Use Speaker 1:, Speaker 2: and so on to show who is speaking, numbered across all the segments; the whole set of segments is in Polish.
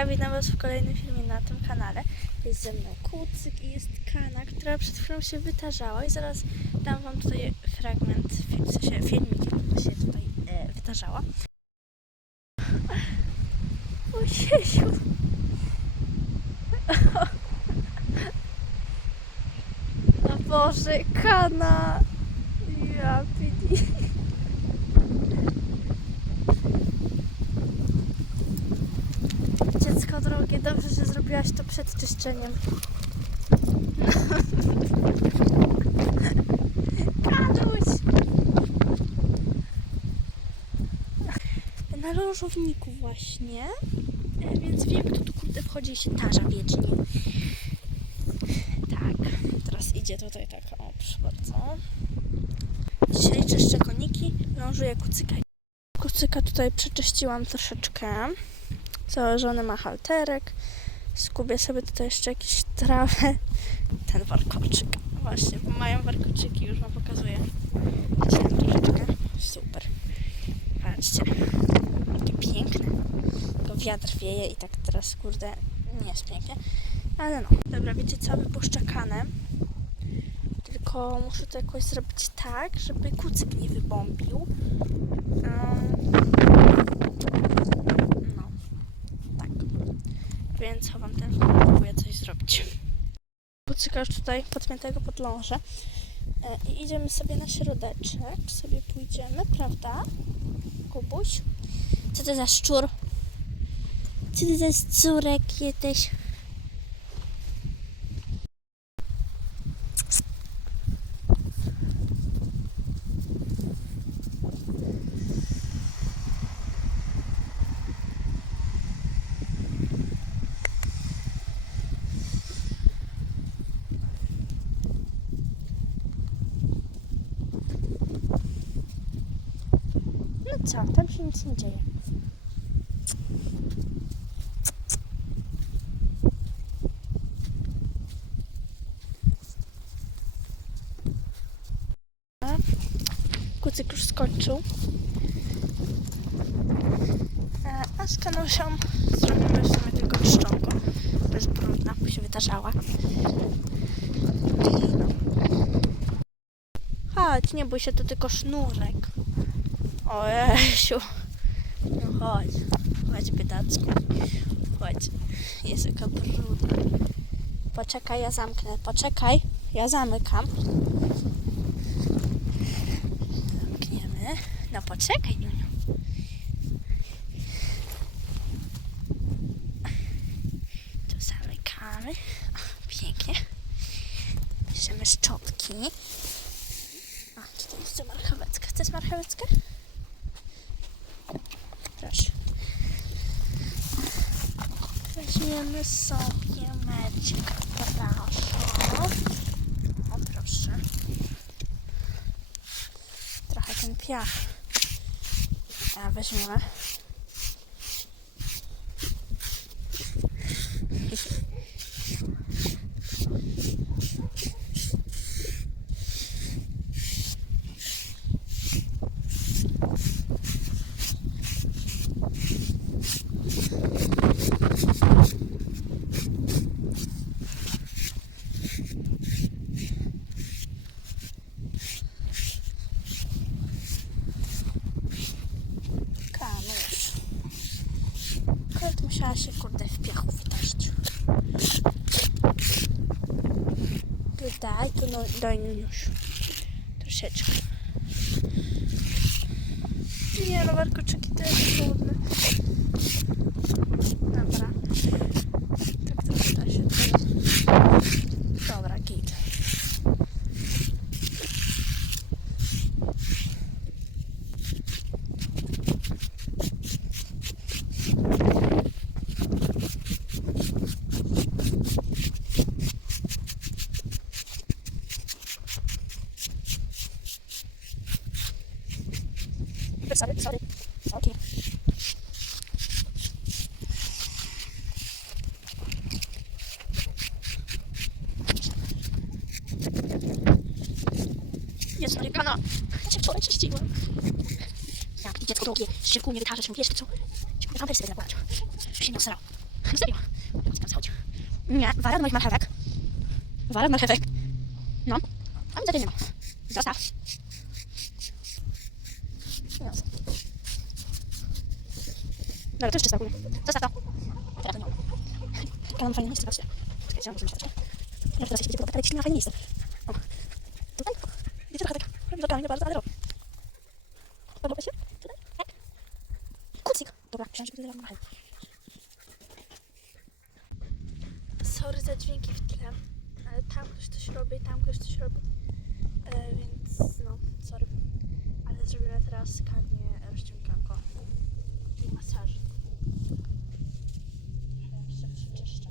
Speaker 1: Hejka, witam Was w kolejnym filmie na tym kanale. Jest ze mną kucyk i jest kana, która przed chwilą się wytarzała i zaraz dam Wam tutaj fragment, w sensie filmik, jak się tutaj e, wytarzała. O Siesiu! O Boże, kana! Ja pidi. Dziecko drogie, dobrze, że zrobiłaś to przed czyszczeniem. Kaduś! Na lożowniku właśnie, e, więc wiem, kto tu kurde wchodzi się tarza wiecznie. Tak, teraz idzie tutaj taka, o proszę bardzo. Dzisiaj czyszczę koniki, lążuję kucyka. Kucyka tutaj przeczyściłam troszeczkę. Założony ma halterek. Skubię sobie tutaj jeszcze jakieś trawę. Ten warkoczyk. Właśnie, bo mają warkoczyki, już wam pokazuję. Troszeczkę. Super. Patrzcie. Jakie piękne. Tylko wiatr wieje i tak teraz, kurde, nie jest pięknie. Ale no. Dobra, wiecie co? Wypuszczę kanę. Tylko muszę to jakoś zrobić tak, żeby kucyk nie wybombił. Ym, No. Tak. Więc chowam ten próbuję coś zrobić. Kucyka już tutaj podpiętego podlążę. E, I idziemy sobie na środeczek. Sobie pójdziemy, prawda? Kubuś? Co to za szczur? Co to za szczurek jesteś? No co, tam się dzieje. Kucyk już skończył. E, A z kanusią zrobimy w sumie tylko czczonko. To bo się no. Chodź, nie bój się, to tylko sznurek. O Jesiu. No chodź. Chodź, biedacku. Chodź. Jest jaka brudna. Poczekaj, ja zamknę. Poczekaj, ja zamykam. Zamkniemy. No poczekaj, Nuniu. Tu zamykamy. O, pięknie. Bierzemy szczotki. A, tutaj jeszcze marcheweczka. Chcesz marcheweczkę? Proszę. Weźmiemy sobie mecik. Proszę. O, proszę. Trochę ten piach. A weźmiemy. Akurat musiała się kurde w piachu wydarzyć. Tu daj, tu no, daj już. Troszeczkę. Nie no, warkoczyki to jest trudne. Dobra. Tak to da się teraz. Dobra, git. Sorry, sorry. Okay. Jest Amerykana. Ja cię wczoraj czyściłem. Jak i dziecko drogie, z nie wykaże się, wiesz co? Cię tam też sobie zapłać. Się nie osrał. No serio. Schodzi. Nie, wara do moich marchewek. Wara do marchewek. No. A mi takie nie ma. Zostaw. Nie. Dobra, to już czysto ogólnie. Zostaw to. Teraz to nie. Jakie mam fajne miejsce, patrzcie. Czekajcie, ja muszę myśleć. Ja teraz się będzie podobać, ale jeśli nie ma fajne miejsce. O. Tutaj? Wiecie, trochę tak. Lokalnie bardzo, ale robi. Podoba się? Dobra, Sorry za dźwięki w tle, ale tam ktoś coś robi, tam ktoś coś robi. E, więc no, sorry. Ale zrobimy teraz skanie rozciąganko i masaż. Ja się przeczyszczę.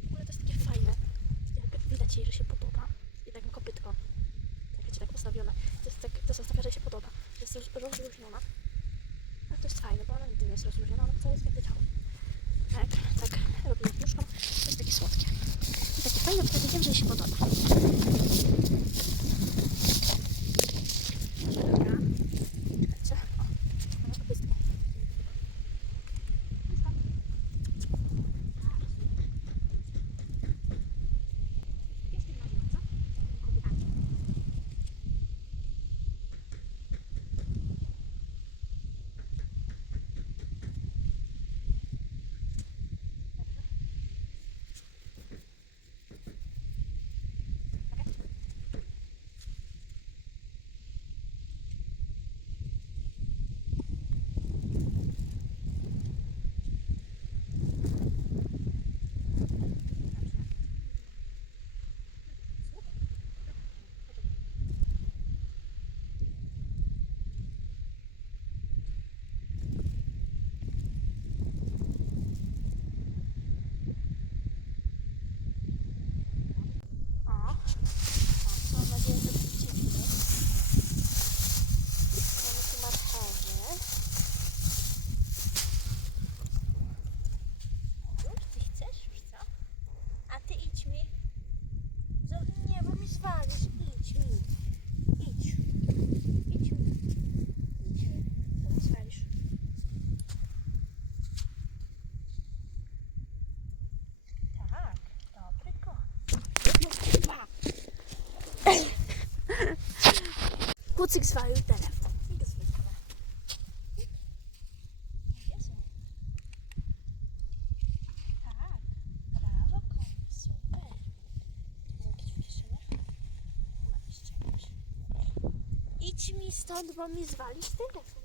Speaker 1: W ogóle to jest takie fajne. Jak widać podoba. I tak kopytko. Tak wiecie, tak postawione. To jest, tak, to jest taka, że się podoba. Jest roz, rozluźniona. Ale to jest fajne, bo ona nigdy nie jest rozluźniona, ona całe święte ciało. Tak, tak robimy nóżką. To jest takie słodkie. I takie fajne, wtedy wiem, że się podoba. Dobra. Co? O, mamy kopytko. Jest tym robią, co? Kopytami. O, o, mam nadzieję, że będziecie widać. Mamy tu marchewy. Już ty chcesz? Już co? A ty idź mi. Zo- Nie, bo mi zwalisz. Idź mi. Idź. Idź mi. Idź mi. Bo mi zwalisz. Tak, dobry kot. Kucyk zwalił telefon. Jak. Idź mi stąd, bo mi zwalisz telefon.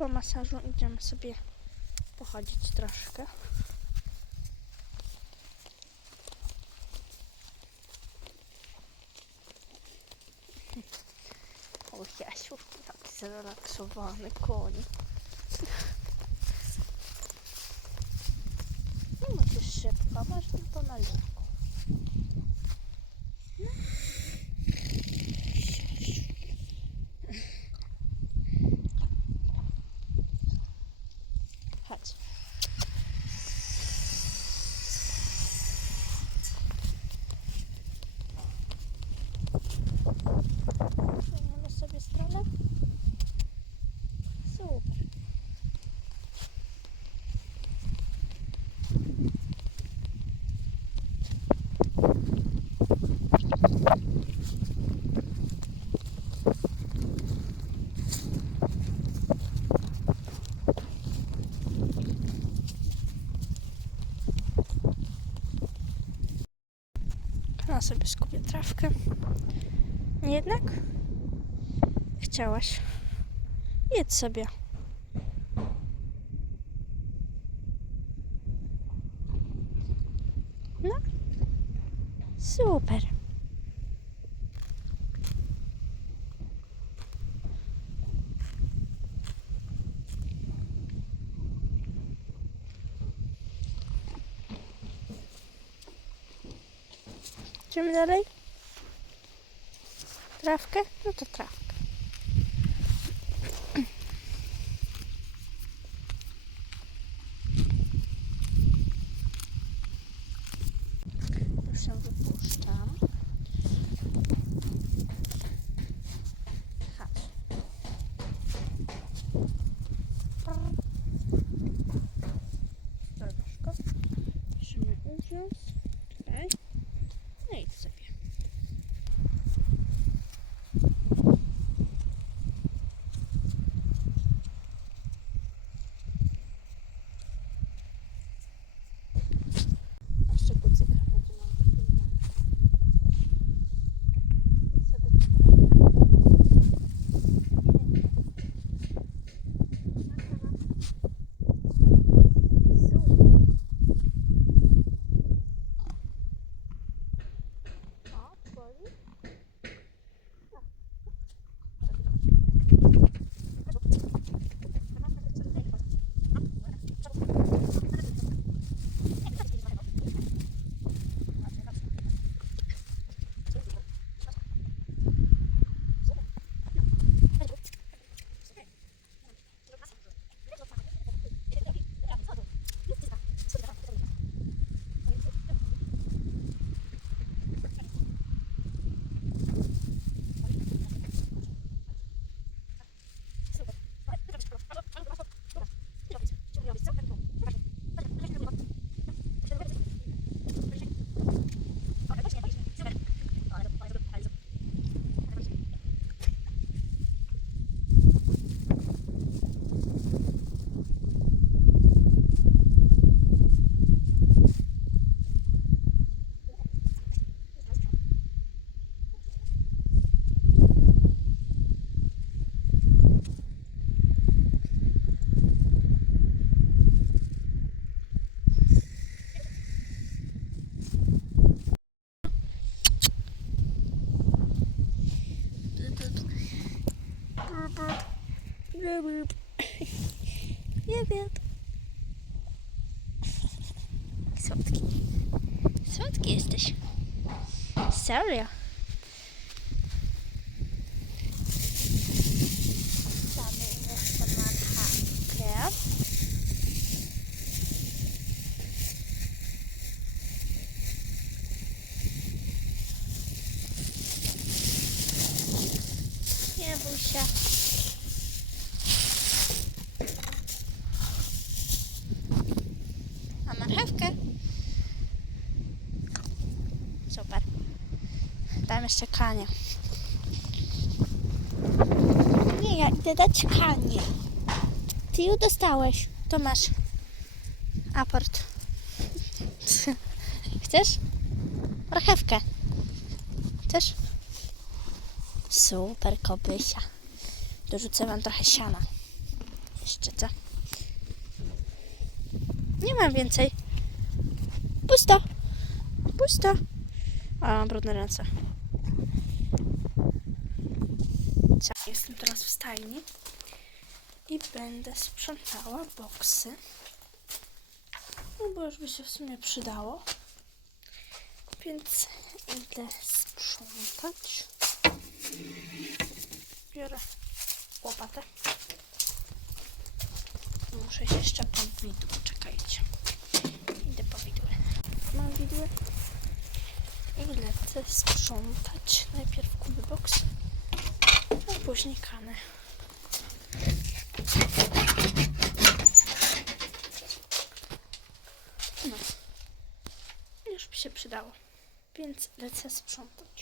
Speaker 1: Masażu idziemy sobie pochodzić troszkę. O Jasiu, taki zrelaksowany koń. Nie musisz szybko, masz tym pomalutku. No. Chodź. Zmienimy sobie stronę. Super. Ja sobie skupię trawkę. Jednak? Chciałaś. Jedz sobie. Dalej? Trawkę? No to trawkę. Nie wiem. Słodki. Słodki jesteś. Serio. Nie bój się. A marchewkę? Super. Dam jeszcze kanie. Nie, ja idę dać kanie. Ty ją dostałeś. To masz. Aport. Chcesz? Marchewkę. Chcesz? Super, kopysia. Dorzucę wam trochę siana. Jeszcze. co? Nie mam więcej. Pusto. Pusto. A, brudne ręce. Co? Jestem teraz w stajni i będę sprzątała boksy. No bo już by się w sumie przydało. Więc idę sprzątać. Biorę łopatę. Muszę się jeszcze po widły. Czekajcie. Idę po widły. Mam widły. I lecę sprzątać. Najpierw kuby box, a później kany. No. Już by się przydało. Więc lecę sprzątać.